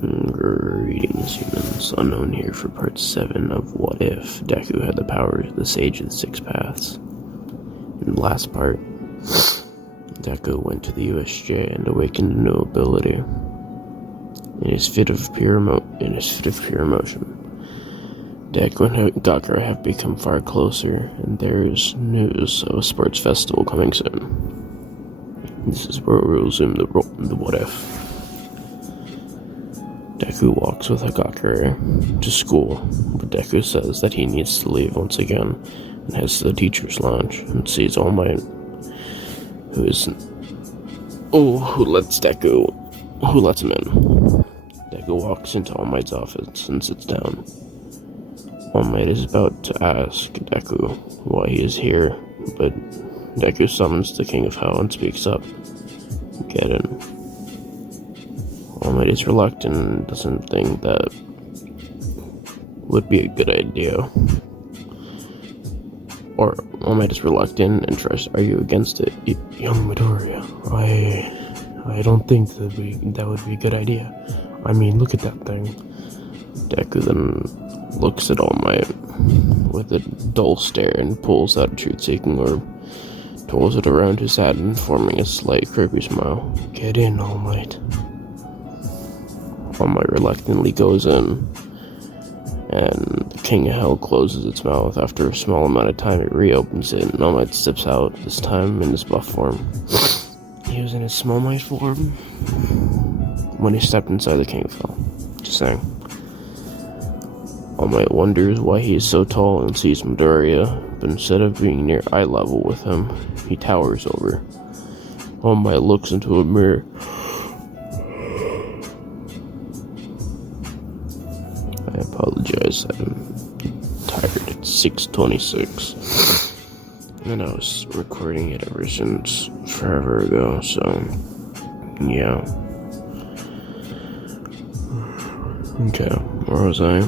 Greetings, humans. Unknown here for part 7 of What If Deku Had the Power, the Sage of the Six Paths. In the last part, Deku went to the USJ and awakened a new ability. In his fit of pure emotion, Deku and Gakura have become far closer, and there is news of a sports festival coming soon. This is where we'll resume the What If. Deku walks with Gakura to school, but Deku says that he needs to leave once again and heads to the teacher's lounge and sees All Might, who lets him in. Deku walks into All Might's office and sits down. All Might is about to ask Deku why he is here, but Deku summons the King of Hell and speaks up. Get in. All Might is reluctant and doesn't think that would be a good idea. Or All Might is reluctant and tries to argue against it. Young Midoriya, I don't think that would be a good idea. I mean, look at that thing. Deku then looks at All Might with a dull stare and pulls out a truth-seeking orb, twirls it around his head and forming a slight creepy smile. Get in, All Might. All Might reluctantly goes in, and the King of Hell closes its mouth. After a small amount of time, it reopens it, and All Might steps out, this time in his buff form. He was in his small might form when he stepped inside the King of Hell. Just saying. All Might wonders why he is so tall and sees Midoriya, but instead of being near eye level with him, he towers over. All Might looks into a mirror. I apologize, I'm tired. It's 6:26. And I was recording it ever since forever ago, so yeah. Okay, where was I?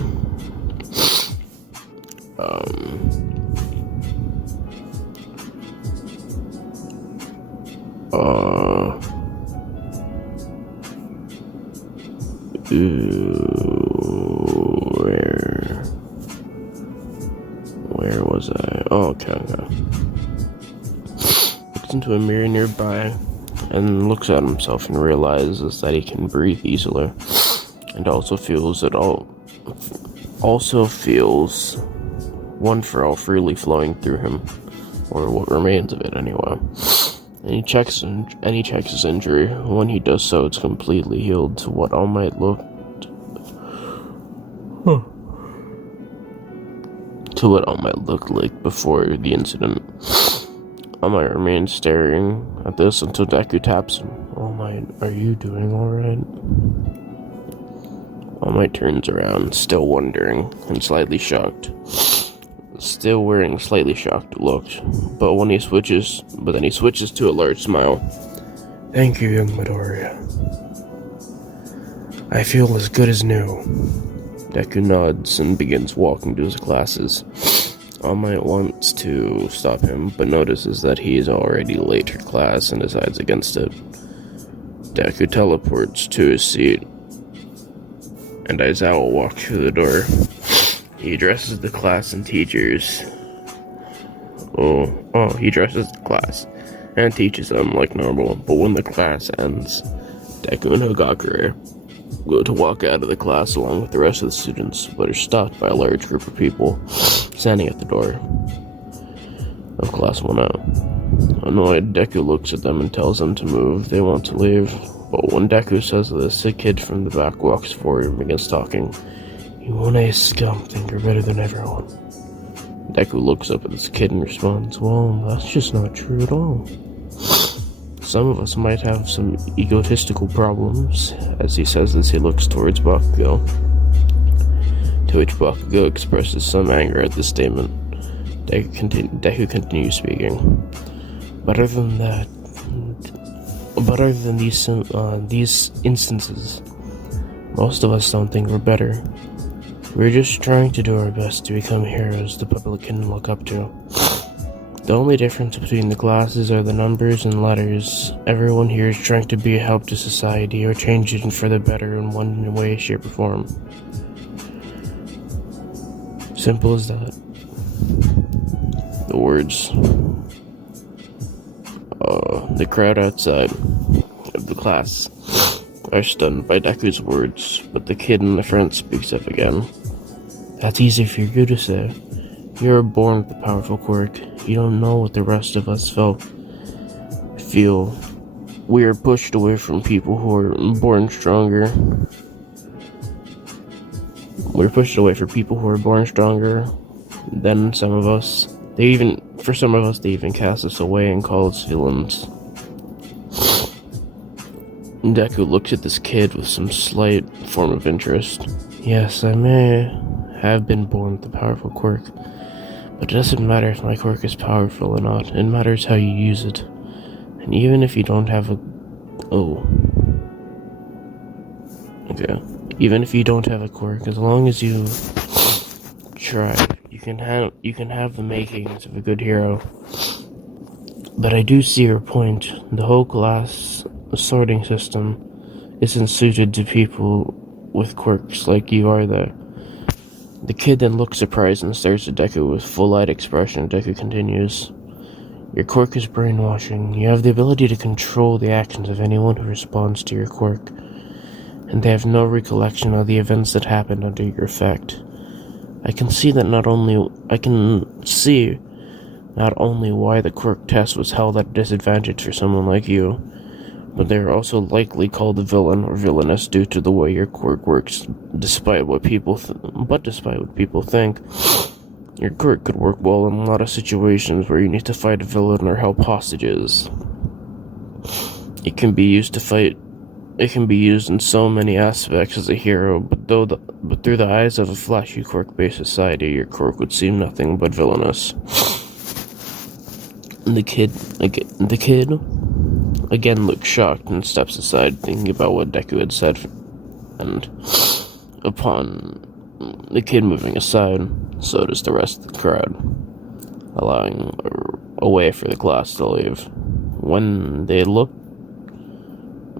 Where was I? Oh, okay. Looks into a mirror nearby and looks at himself and realizes that he can breathe easily, and also feels one for all freely flowing through him, or what remains of it anyway. And he checks his injury. When he does so, it's completely healed to what All Might looked like before the incident. All Might remains staring at this until Deku taps him. All Might, are you doing alright? All Might turns around, still wondering and slightly shocked. Still wearing a slightly shocked look, but then he switches to a large smile. Thank you, young Midoriya. I feel as good as new. Deku nods and begins walking to his classes. All Might wants to stop him, but notices that he is already late for class and decides against it. Deku teleports to his seat, and Aizawa walks through the door. He addresses the class and teachers. He addresses the class and teaches them like normal, but when the class ends, Deku and Gakura go to walk out of the class along with the rest of the students, but are stopped by a large group of people standing at the door of Class 1A. Annoyed, Deku looks at them and tells them to move. They want to leave, but when Deku says this, a kid from the back walks forward and begins talking. You one-A scum think you're better than everyone. Deku looks up at this kid and responds, well, that's just not true at all. Some of us might have some egotistical problems. As he says this, he looks towards Bakugo, to which Bakugo expresses some anger at this statement. Deku continues speaking. But other than these instances, most of us don't think we're better. We're just trying to do our best to become heroes the public can look up to. The only difference between the classes are the numbers and letters. Everyone here is trying to be a help to society or change it for the better in one way, shape, or form. Simple as that. The words. The crowd outside of the class are stunned by Deku's words, but the kid in the front speaks up again. That's easy for you to say. You were born with a powerful quirk. You don't know what the rest of us feel. We are pushed away from people who are born stronger. We're pushed away from people who are born stronger than some of us. For some of us, they even cast us away and call us villains. Deku looks at this kid with some slight form of interest. Yes, I may have been born with a powerful quirk, but it doesn't matter if my quirk is powerful or not. It matters how you use it. And even if you don't have even if you don't have a quirk, as long as you try, you can have the makings of a good hero. But I do see your point. The whole class sorting system isn't suited to people with quirks like you are there. The kid then looks surprised and stares at Deku with full-eyed expression. Deku continues. Your quirk is brainwashing. You have the ability to control the actions of anyone who responds to your quirk, and they have no recollection of the events that happened under your effect. I can see not only why the quirk test was held at a disadvantage for someone like you, but they are also likely called a villain or villainous due to the way your quirk works. Despite what people think, your quirk could work well in a lot of situations where you need to fight a villain or help hostages. It can be used in so many aspects as a hero, but through the eyes of a flashy quirk-based society, your quirk would seem nothing but villainous. The kid again looks shocked and steps aside, thinking about what Deku had said, and upon the kid moving aside, so does the rest of the crowd, allowing a way for the class to leave. When they look...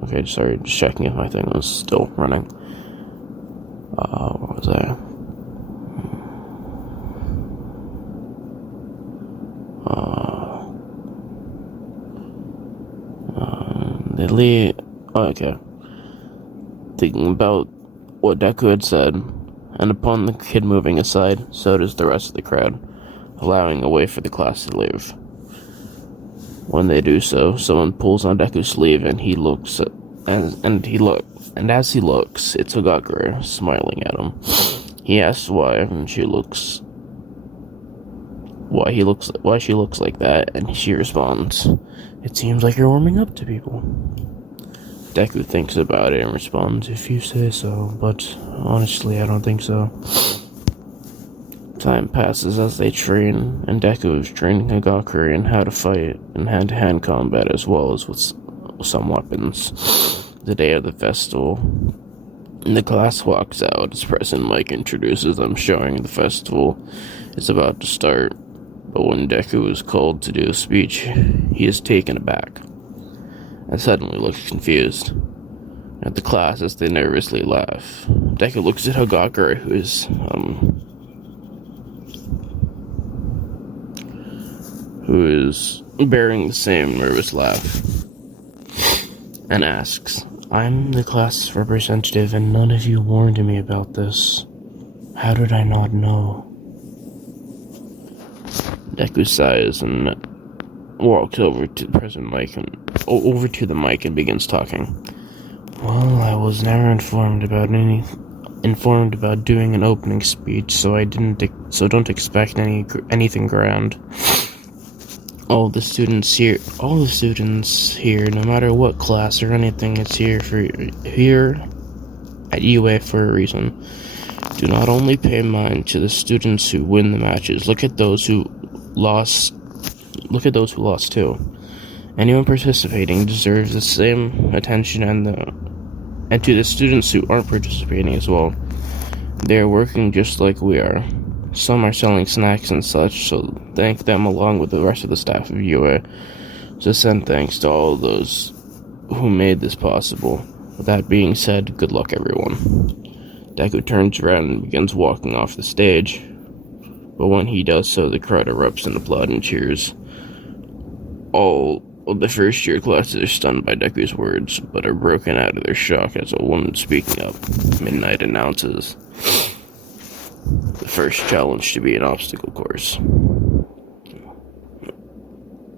Okay, sorry, just checking if my thing was still running. What was I? They leave... okay. Thinking about what Deku had said, and upon the kid moving aside, so does the rest of the crowd, allowing a way for the class to leave. When they do so, someone pulls on Deku's sleeve, and he looks as he looks, it's Hogakure smiling at him. He asks why she looks like that, and she responds, "It seems like you're warming up to people." Deku thinks about it and responds, "If you say so, but honestly, I don't think so." Time passes as they train, and Deku is training Hogakure in how to fight in hand-to-hand combat as well as with some weapons. The day of the festival, the class walks out as President Mike introduces them, showing the festival is about to start. But when Deku is called to do a speech, he is taken aback and suddenly looks confused at the class as they nervously laugh. Deku looks at Hogakure, who is bearing the same nervous laugh, and asks, "I'm the class representative and none of you warned me about this. How did I not know?" Deku sighs and walks over to the mic and begins talking. "Well, I was never informed about doing an opening speech, so don't expect anything grand. All the students here, no matter what class or anything, it's here at UA for a reason. Do not only pay mind to the students who win the matches. Look at those who lost too. Anyone participating deserves the same attention, and to the students who aren't participating as well. They are working just like we are. Some are selling snacks and such, so thank them along with the rest of the staff of UA. Just send thanks to all of those who made this possible. With that being said, good luck everyone. Deku turns around and begins walking off the stage, but when he does so, the crowd erupts in applaud and cheers. All of the first-year classes are stunned by Deku's words, but are broken out of their shock as a woman speaking up, Midnight, announces the first challenge to be an obstacle course.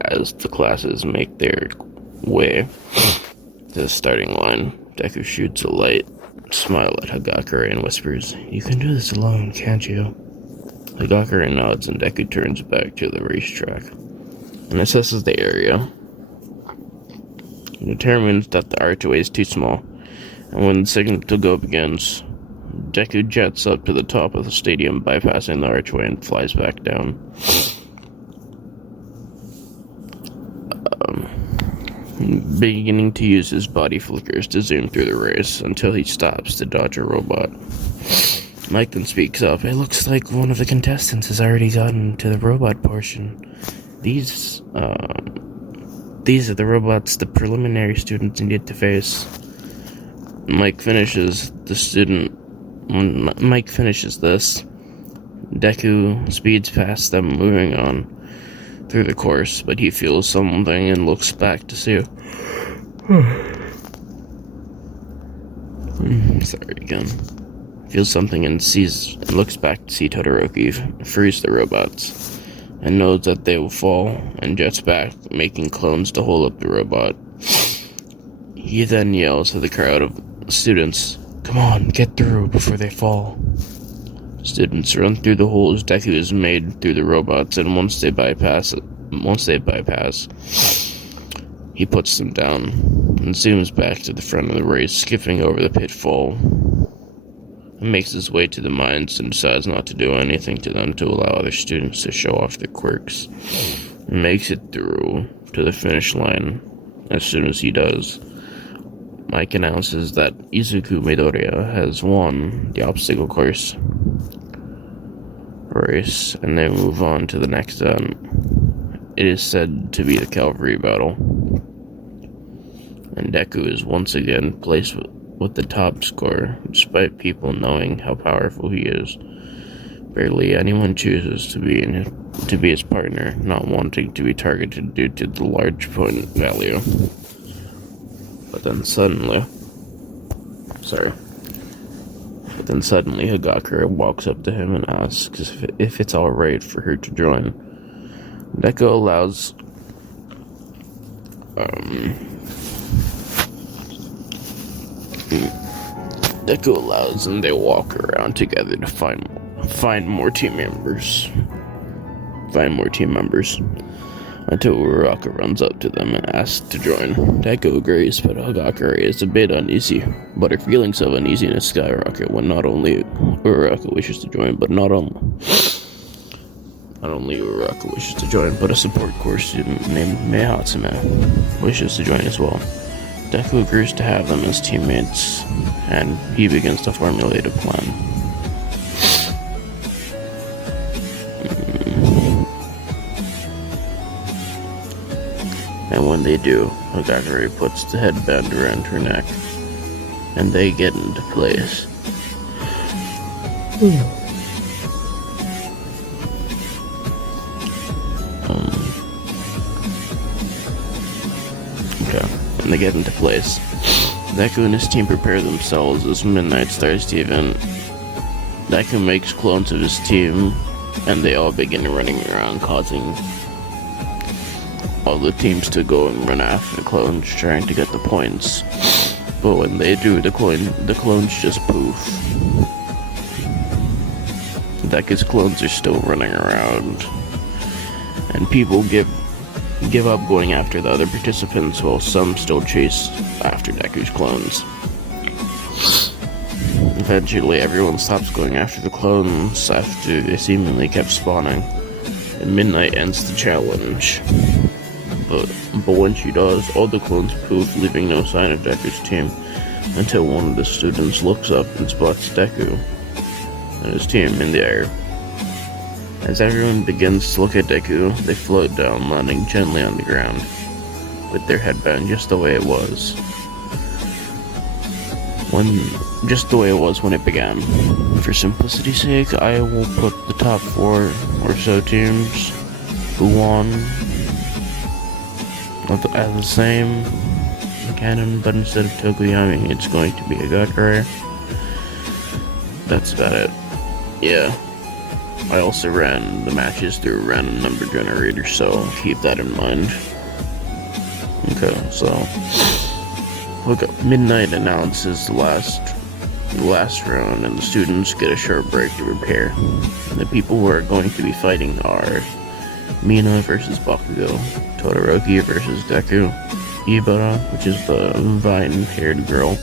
As the classes make their way to the starting line, Deku shoots a light smile at Hagakure and whispers, "You can do this alone, can't you?" Hagakure nods and Deku turns back to the racetrack and assesses the area. He determines that the archway is too small, and when the signal to go begins, Deku jets up to the top of the stadium, bypassing the archway, and flies back down. Beginning to use his body flickers to zoom through the race until he stops to dodge a robot. Mike then speaks up. "It looks like one of the contestants has already gotten to the robot portion. These are the robots the preliminary students needed to face." When Mike finishes this, Deku speeds past them, moving on through the course, but he feels something and looks back to see. Feels something and looks back to see Todoroki freeze the robots, and knows that they will fall, and jets back, making clones to hold up the robot. He then yells at the crowd of students, "Come on, get through before they fall." Students run through the holes Deku has made through the robots, and once they bypass, he puts them down and zooms back to the front of the race, skipping over the pitfall, and makes his way to the mines and decides not to do anything to them to allow other students to show off their quirks, and makes it through to the finish line. As soon as he does, Mike announces that Izuku Midoriya has won the obstacle course race, and they move on to the next event. It is said to be the Calvary Battle, and Deku is once again placed with the top score, despite people knowing how powerful he is. Barely anyone chooses to be his partner, not wanting to be targeted due to the large point value. But then suddenly Hagakure walks up to him and asks if it's alright for her to join. Deku allows and they walk around together to find more team members. Until Uraraka runs up to them and asks to join. Deku agrees, but Hagakure is a bit uneasy. But her feelings of uneasiness skyrocket when not only Uraraka wishes to join, but not only Uraraka wishes to join, but a support course student named Mei Hatsume wishes to join as well. Deku agrees to have them as teammates, and he begins to formulate a plan. And when they do, Hagakure puts the headband around her neck, and they get into place. When they get into place, Deku and his team prepare themselves as midnight starts the event. Deku makes clones of his team, and they all begin running around, causing all the teams to go and run after the clones, trying to get the points. But when they do, the clones just poof. Deku's clones are still running around, and people give up going after the other participants, while some still chase after Deku's clones. Eventually, everyone stops going after the clones after they seemingly kept spawning, and Midnight ends the challenge. But when she does, all the clones poof, leaving no sign of Deku's team, until one of the students looks up and spots Deku and his team in the air. As everyone begins to look at Deku, they float down, landing gently on the ground, with their headband just the way it was. When it began. For simplicity's sake, I will put the top 4 or so teams who won as the same canon, but instead of Tokoyami, it's going to be a Gakure. That's about it. Yeah. I also ran the matches through a random number generator, so keep that in mind. Okay, so look up. Midnight announces the last round, and the students get a short break to prepare. And the people who are going to be fighting are Mina versus Bakugo, Todoroki versus Deku, Ibara, which is the vine-haired girl,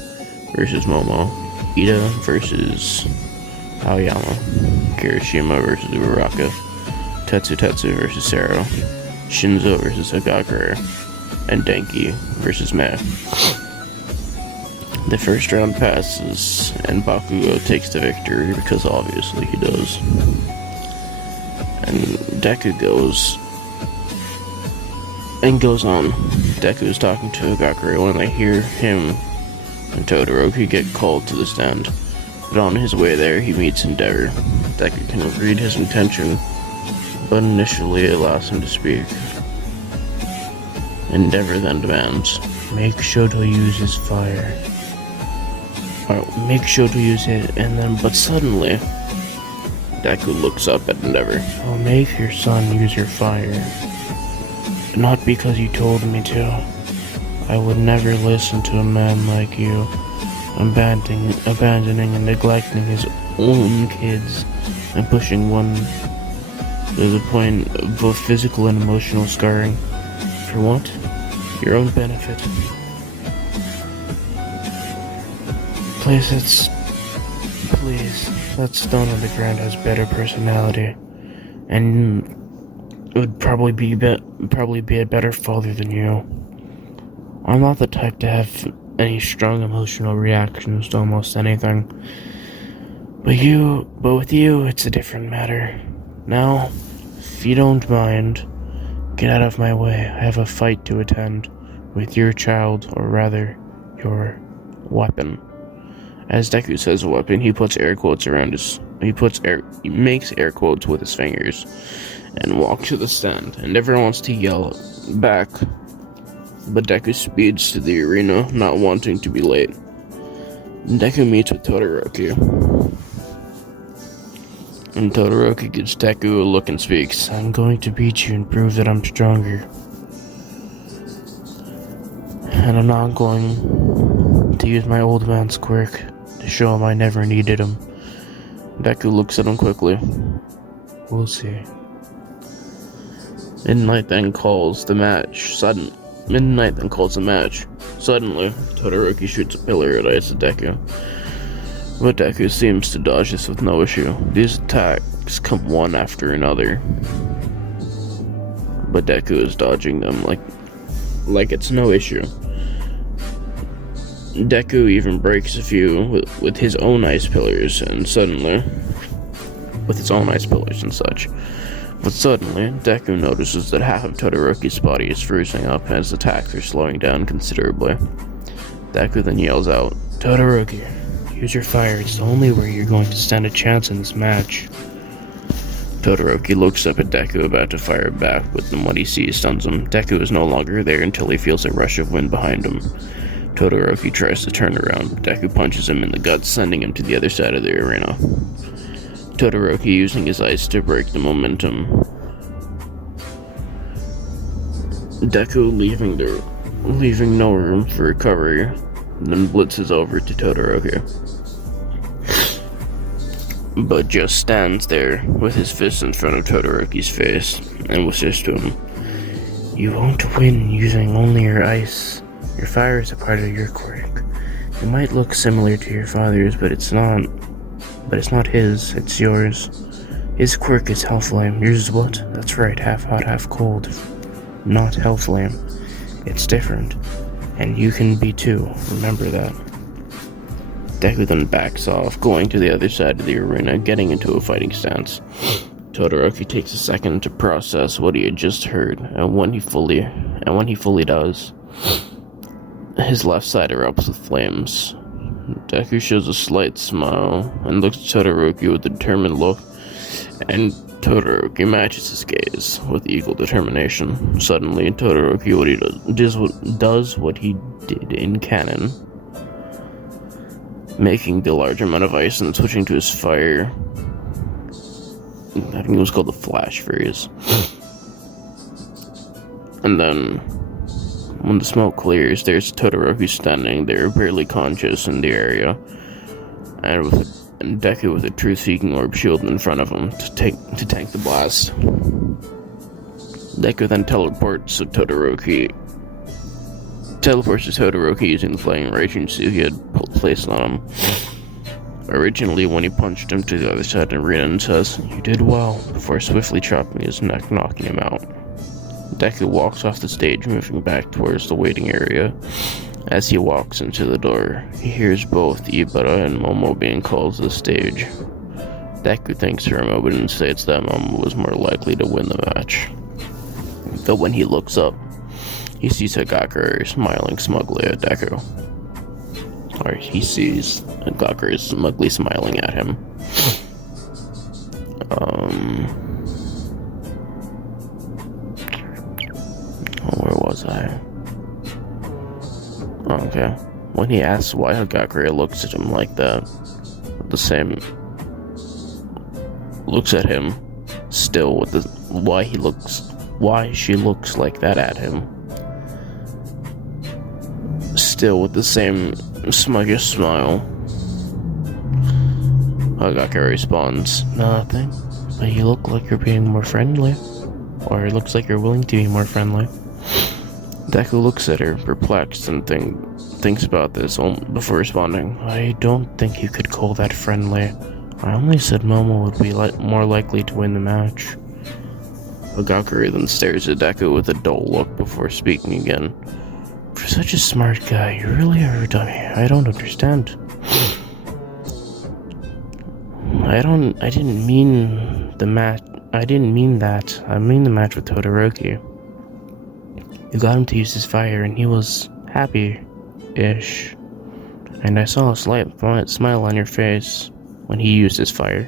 versus Momo, Ida versus Aoyama, Kirishima versus Uraraka, Tatsutetsu versus Sero, Shinzo versus Hagakure, and Denki versus Mei. The first round passes, and Bakugo takes the victory because obviously he does. And Deku goes on. Deku is talking to Hagakure when they hear him and Todoroki get called to the stand. But on his way there, he meets Endeavor. Deku can read his intention, but initially allows him to speak. Endeavor then demands, "Make Shoto use his fire." Make Shoto use it, but suddenly, Deku looks up at Endeavor. "I'll make your son use your fire. Not because you told me to. I would never listen to a man like you, abandoning and neglecting his own kids, and pushing one to the point of both physical and emotional scarring. For what? Your own benefit. Please, that stone on the ground has better personality, and would probably be a better father than you. I'm not the type to have any strong emotional reactions to almost anything. But with you, it's a different matter. Now, if you don't mind, get out of my way. I have a fight to attend with your child, or rather, your weapon." As Deku says weapon, he puts air quotes around he makes air quotes with his fingers, and walks to the stand, and everyone wants to yell back. But Deku speeds to the arena, not wanting to be late. Deku meets with Todoroki. And Todoroki gives Deku a look and speaks, "I'm going to beat you and prove that I'm stronger. And I'm not going to use my old man's quirk to show him I never needed him." Deku looks at him quickly. "We'll see." Midnight then calls the match. Suddenly, Todoroki shoots a pillar at Ice at Deku. But Deku seems to dodge this with no issue. These attacks come one after another, but Deku is dodging them like it's no issue. Deku even breaks a few with his own ice pillars, and suddenly, But suddenly, Deku notices that half of Todoroki's body is freezing up as attacks are slowing down considerably. Deku then yells out, "Todoroki, use your fire. It's the only way you're going to stand a chance in this match." Todoroki looks up at Deku, about to fire back, but then what he sees stuns him. Deku is no longer there until he feels a rush of wind behind him. Todoroki tries to turn around, but Deku punches him in the gut, sending him to the other side of the arena. Todoroki using his ice to break the momentum. Deku leaving no room for recovery, then blitzes over to Todoroki. But just stands there with his fist in front of Todoroki's face and whispers to him, "You won't win using only your ice. Your fire is a part of your quirk. It might look similar to your father's, but it's not. His, it's yours. His quirk is Hellflame. Yours is what? That's right, half hot, half cold. Not Hellflame. It's different. And you can be too, remember that." Deku then backs off, going to the other side of the arena, getting into a fighting stance. Todoroki takes a second to process what he had just heard, and when he fully does, his left side erupts with flames. Deku shows a slight smile and looks at Todoroki with a determined look, and Todoroki matches his gaze with equal determination. Suddenly, Todoroki does what he did in canon, making the large amount of ice and switching to his fire. I think it was called the Flash Freeze. And then, when the smoke clears, there's Todoroki standing there, barely conscious in the area, and Deku with a truth-seeking orb shield in front of him to tank the blast. Deku then teleports to Todoroki using the flying raging suit he had placed on him originally when he punched him to the other side of the arena, and says, "You did well," before swiftly chopping his neck, knocking him out. Deku walks off the stage, moving back towards the waiting area. As he walks into the door, he hears both Ibara and Momo being called to the stage. Deku thinks for a moment and states that Momo was more likely to win the match. But when he looks up, he sees Hagakure smiling smugly at Deku. Or he sees Hagakure smugly smiling at him. Where was I? Okay. When he asks why Hagakure looks at him like that, looks at him still with the why she looks like that at him, still with the same smuggish smile. Hagakure responds, "Nothing, but you look like you're being more friendly, or it looks like you're willing to be more friendly." Deku looks at her, perplexed, and thinks about this before responding, "I don't think you could call that friendly. I only said Momo would be more likely to win the match." Hagakure then stares at Deku with a dull look before speaking again. "For such a smart guy, you really are a dummy. I don't understand. I didn't mean the match. I didn't mean that. I mean the match with Todoroki. You got him to use his fire, and he was happy-ish. And I saw a slight smile on your face when he used his fire."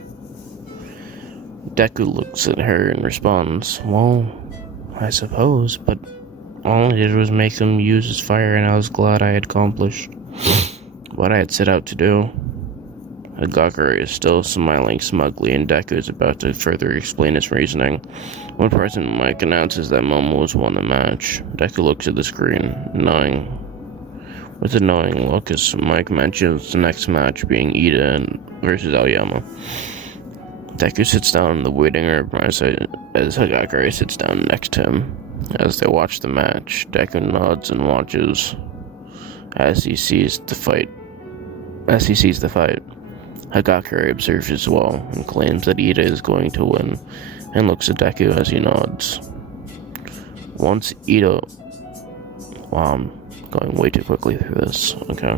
Deku looks at her and responds, "Well, I suppose, but all I did was make him use his fire, and I was glad I had accomplished what I had set out to do." Hagakure is still smiling smugly, and Deku is about to further explain his reasoning when President Mike announces that Momo has won the match. Deku looks at the screen, with a knowing look, as Mike mentions the next match being Ida versus Aoyama. Deku sits down in the waiting room as Hagakure sits down next to him. As they watch the match, Deku nods and watches as he sees the fight. Hagakure observes as well and claims that Ida is going to win, and looks at Deku as he nods. Once Ida... Wow, I'm going way too quickly through this. Okay.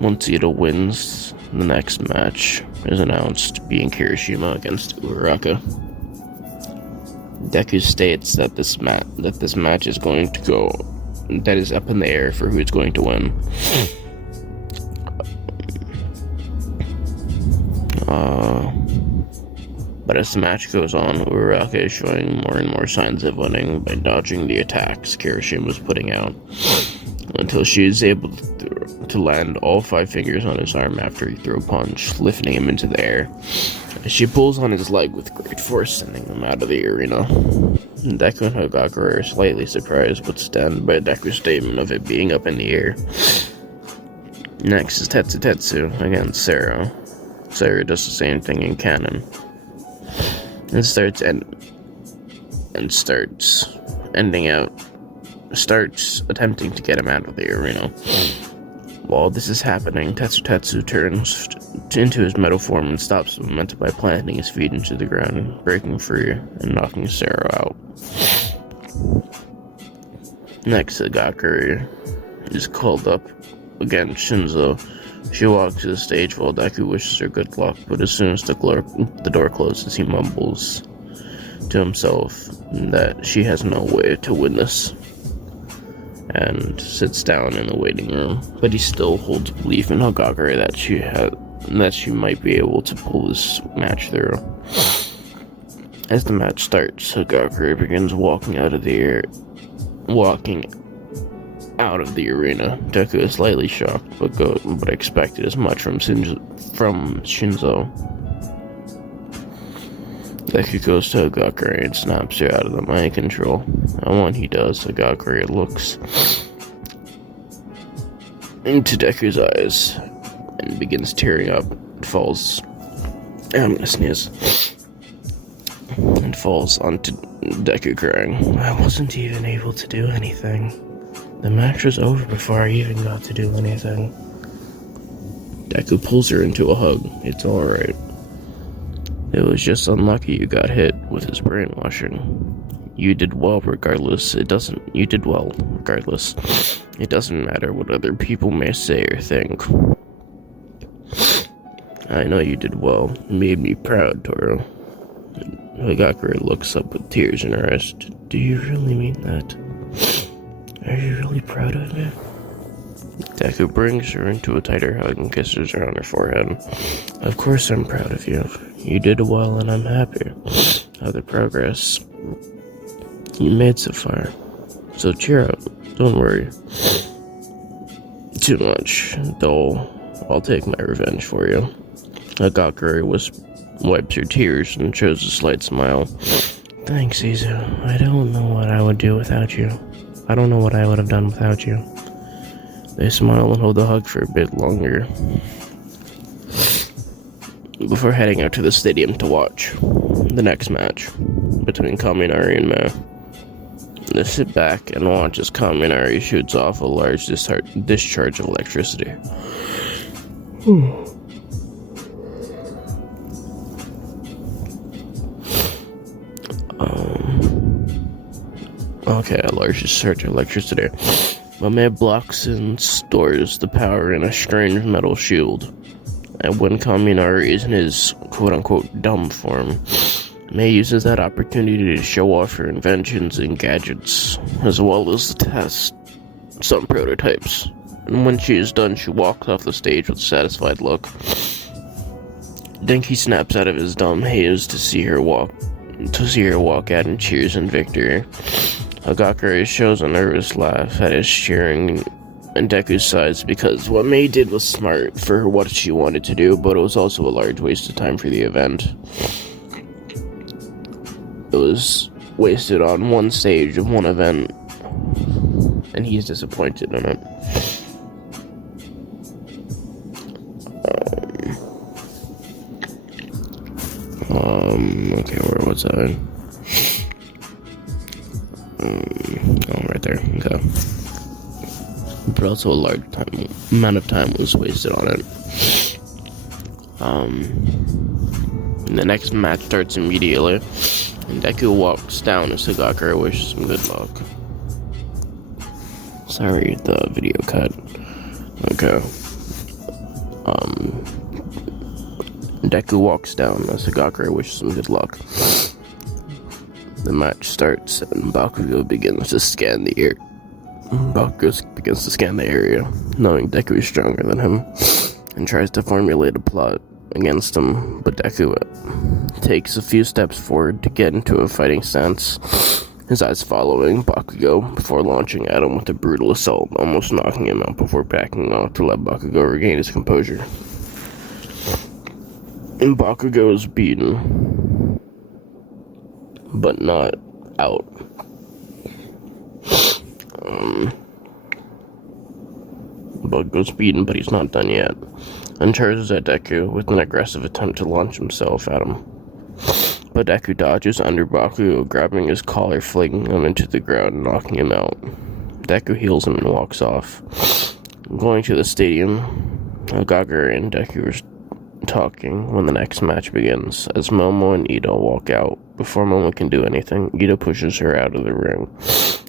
Once Ida wins, the next match is announced, being Kirishima against Uraraka. Deku states that this match is going to go... that is up in the air for who is going to win. But as the match goes on, Uraraka is showing more and more signs of winning by dodging the attacks Kirishima was putting out, until she is able to land all 5 fingers on his arm after he threw a punch, lifting him into the air. As she pulls on his leg with great force, sending him out of the arena. Deku and Hagakure are slightly surprised, but stunned by Deku's statement of it being up in the air. Next is Tatsutetsu against Sarah. Sarah does the same thing in canon, and starts attempting to get him out of the arena. While this is happening, Tatsutetsu turns into his metal form and stops the momentum by planting his feet into the ground, breaking free and knocking Sarah out. Next, Hagakure is called up against Shinzo. She walks to the stage while Deku wishes her good luck, but as soon as the door closes, he mumbles, to himself that she has no way to witness, and sits down in the waiting room. But he still holds belief in Hagakure that she might be able to pull this match through. As the match starts, Hagakure begins walking out of the arena. Deku is slightly shocked, but expected as much from Shinzo. Deku goes to Hagakure and snaps her out of the mind control. And when he does, Hagakure looks into Deku's eyes and begins tearing up. Falls. I'm gonna sneeze. And falls onto Deku crying. I wasn't even able to do anything. The match was over before I even got to do anything. Deku pulls her into a hug. It's alright. It was just unlucky you got hit with his brainwashing. You did well regardless. It doesn't matter what other people may say or think. I know you did well. It made me proud, Toro. Hagakure looks up with tears in her eyes. Do you really mean that? Are you really proud of me? Deku brings her into a tighter hug and kisses her on her forehead. Of course I'm proud of you. You did well and I'm happy of the progress you made so far. So cheer up. Don't worry too much, though I'll take my revenge for you. Hagakure wipes her tears and shows a slight smile. Thanks, Izu. I don't know what I would do without you. I don't know what I would have done without you. They smile and hold the hug for a bit longer before heading out to the stadium to watch the next match between Kaminari and Mei. They sit back and watch as Kaminari shoots off a large discharge of electricity. Okay, a large discharge of electricity. Mei blocks and stores the power in a strange metal shield. And when Kaminari is in his quote-unquote dumb form, Mei uses that opportunity to show off her inventions and gadgets, as well as to test some prototypes. And when she is done, she walks off the stage with a satisfied look. Denki snaps out of his dumb haze to see her walk out and cheers in victory. Hagakure shows a nervous laugh at his cheering and Deku's sides because what Mei did was smart for what she wanted to do, but it was also a large waste of time for the event. It was wasted on one stage of one event, and he's disappointed in it. Okay, where was I? Right there, okay. But also a large amount of time was wasted on it. The next match starts immediately, and Deku walks down as Hagakure wishes him good luck. Sorry, the video cut. Okay. Deku walks down as Hagakure wishes him good luck. The match starts, and Bakugo begins to scan the area, knowing Deku is stronger than him, and tries to formulate a plot against him, but Deku takes a few steps forward to get into a fighting stance, his eyes following Bakugo before launching at him with a brutal assault, almost knocking him out before backing off to let Bakugo regain his composure. And Bakugo is beaten, but not out. Bakugo's beaten, but he's not done yet, and charges at Deku with an aggressive attempt to launch himself at him. But Deku dodges under Bakugo, grabbing his collar, flinging him into the ground, and knocking him out. Deku heals him and walks off. Going to the stadium, Hagakure and Deku are talking when the next match begins. As Momo and Ito walk out, before Momo can do anything, Ito pushes her out of the ring.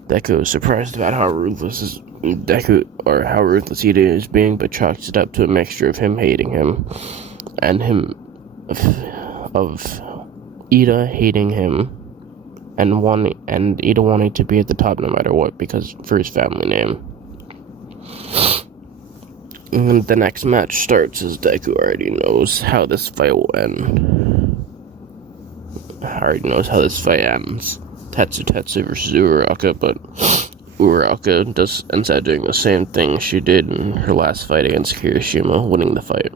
Deku is surprised about how ruthless Ito is being, but chalks it up to a mixture of him hating him and of Ida hating him and Ida wanting to be at the top no matter what because for his family name. And the next match starts as Deku already knows how this fight will end. Already knows how this fight ends. Tatsutetsu versus Uraraka, but Uraraka ends up doing the same thing she did in her last fight against Kirishima, winning the fight.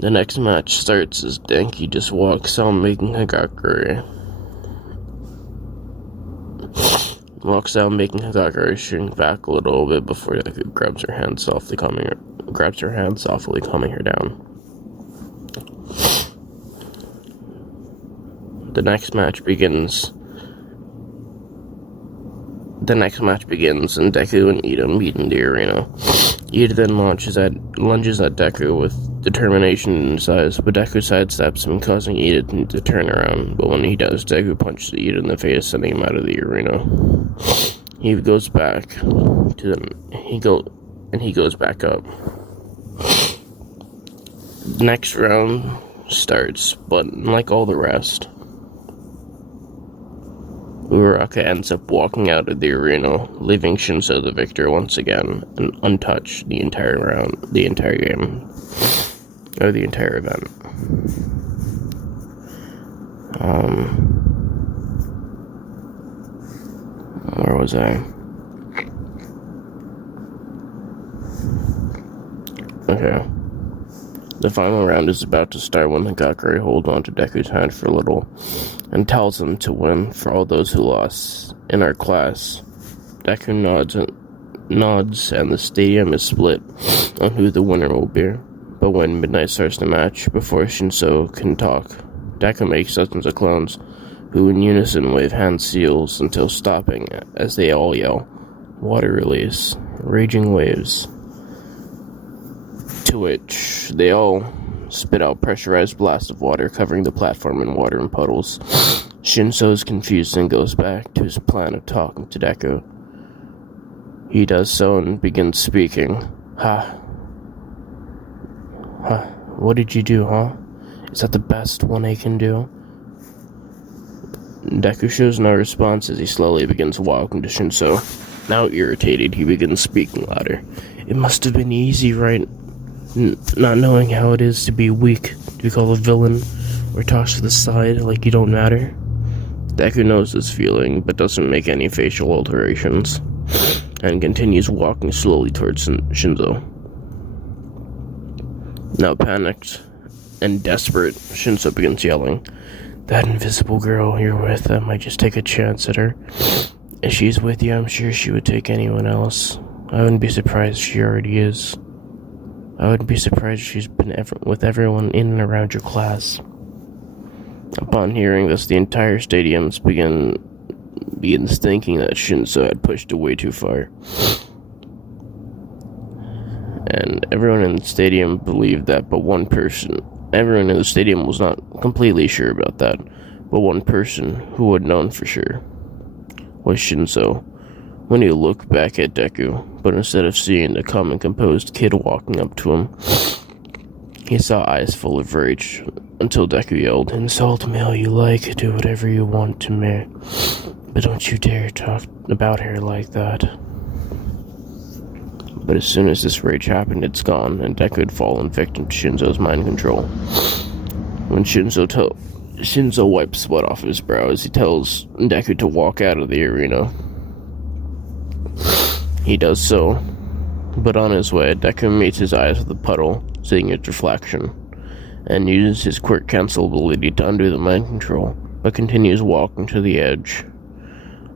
The next match starts as Denki just walks out making Hagakure. Shrink back a little bit before Deku grabs her hand softly, calming her down. The next match begins, and Deku and Ida meet in the arena. Ida then lunges at Deku with determination in his eyes, but Deku sidesteps him, causing Ida to turn around. But when he does, Deku punches Ida in the face, sending him out of the arena. He goes back up. The next round starts, but like all the rest, Uraraka ends up walking out of the arena, leaving Shinzo the victor once again, and untouched the entire game, or the entire event. Where was I? Okay. The final round is about to start when Hagakure holds on to Deku's hand for a little and tells him to win for all those who lost. In our class, Deku nods and the stadium is split on who the winner will be. But when midnight starts the match, before Shinzo can talk, Deku makes dozens of clones who in unison wave hand seals until stopping as they all yell, "Water release, raging waves." To which they all spit out pressurized blasts of water, covering the platform in water and puddles. Shinzo is confused and goes back to his plan of talking to Deku. He does so and begins speaking. What did you do, huh? Is that the best one I can do? Deku shows no response as he slowly begins walking to Shinzo. Now irritated, he begins speaking louder. It must have been easy, right? Not knowing how it is to be weak, to be called a villain, or tossed to the side like you don't matter. Deku knows this feeling, but doesn't make any facial alterations, and continues walking slowly towards Shinzo. Now panicked and desperate, Shinzo begins yelling, "That invisible girl you're with, I might just take a chance at her. If she's with you, I'm sure she would take anyone else. I wouldn't be surprised if she already is. I wouldn't be surprised if she's been with everyone in and around your class." Upon hearing this, the entire stadium begins thinking that Shinzo had pushed it way too far. And everyone in the stadium believed that, but one person. Everyone in the stadium was not completely sure about that, but one person who had known for sure was Shinzo. When he looked back at Deku, but instead of seeing the calm and composed kid walking up to him, he saw eyes full of rage, until Deku yelled, "Insult me all you like, do whatever you want to me, but don't you dare talk about her like that." But as soon as this rage happened, it's gone, and Deku had fallen victim to Shinzo's mind control. When Shinzo wipes sweat off his brows, he tells Deku to walk out of the arena. He does so, but on his way, Deku meets his eyes with a puddle, seeing its reflection, and uses his quick cancel ability to undo the mind control, but continues walking to the edge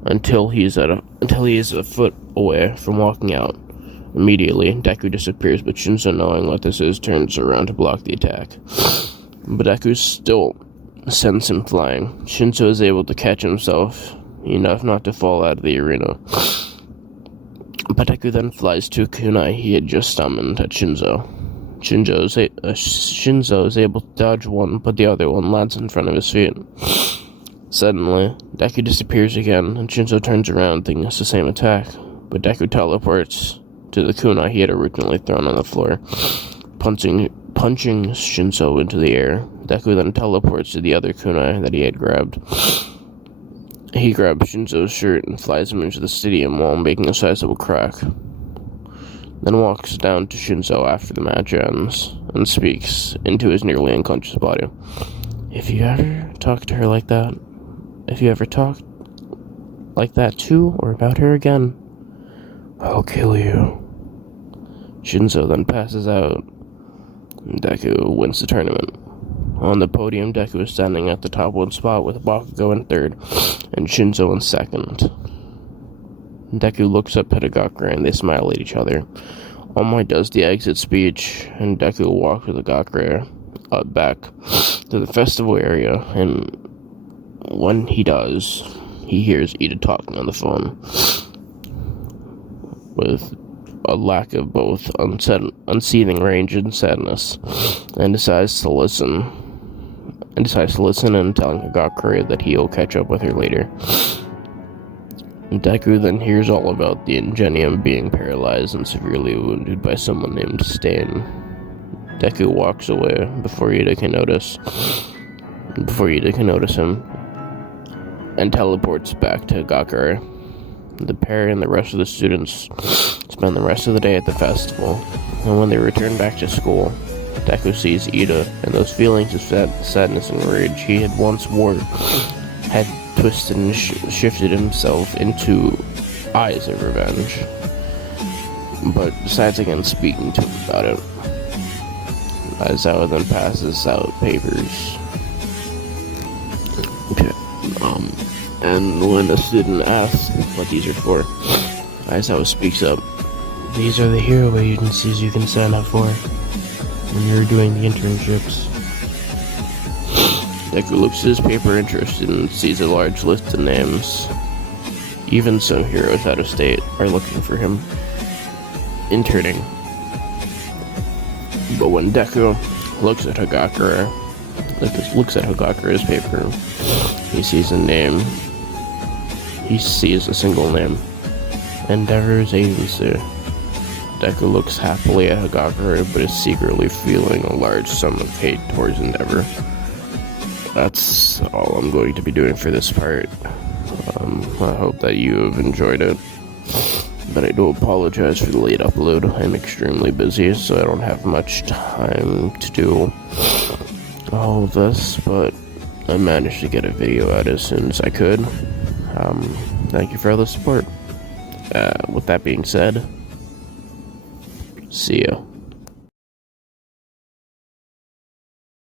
until he is a foot away from walking out. Immediately, Deku disappears, but Shinzo, knowing what this is, turns around to block the attack. But Deku still sends him flying. Shinzo is able to catch himself enough not to fall out of the arena. But Deku then flies to a kunai he had just summoned at Shinzo. Shinzo is able to dodge one, but the other one lands in front of his feet. Suddenly, Deku disappears again, and Shinzo turns around thinking it's the same attack. But Deku teleports to the kunai he had originally thrown on the floor, punching punching Shinzo into the air. Deku then teleports to the other kunai that he had grabbed. He grabs Shinzo's shirt and flies him into the stadium while making a sizable crack. Then walks down to Shinzo after the match ends and speaks into his nearly unconscious body. If you ever talk to her like that, if you ever talk like that to or about her again, I'll kill you. Shinzo then passes out. Deku wins the tournament. On the podium, Deku is standing at the top one spot with Bakugo in third and Shinzo in second. Deku looks up at Hagakure and they smile at each other. All Might does the exit speech, and Deku walks with Hagakure back to the festival area, and when he does, he hears Ida talking on the phone with a lack of both unseating rage and sadness, and decides to listen and telling Hagakure that he'll catch up with her later. Deku then hears all about the Ingenium being paralyzed and severely wounded by someone named Stain. Deku walks away before Ida can notice him, and teleports back to Hagakure. The pair and the rest of the students spend the rest of the day at the festival, and when they return back to school, Deku sees Ida, and those feelings of sadness and rage he had once wore had twisted and shifted himself into eyes of revenge, but decides against speaking to him about it. Aizawa then passes out papers. Okay, and when a student asks what these are for, Aizawa speaks up. These are the hero agencies you can sign up for when you're doing the internships. Deku looks at his paper interested and sees a large list of names. Even some heroes out of state are looking for him interning. But when Deku looks at Hagakure's paper, he sees a name. He sees a single name. Endeavor's Agency. Deku looks happily at Hagakure, but is secretly feeling a large sum of hate towards Endeavor. That's all I'm going to be doing for this part. I hope that you have enjoyed it. But I do apologize for the late upload. I'm extremely busy, so I don't have much time to do all of this, but I managed to get a video out as soon as I could. Thank you for all the support. With that being said, see ya.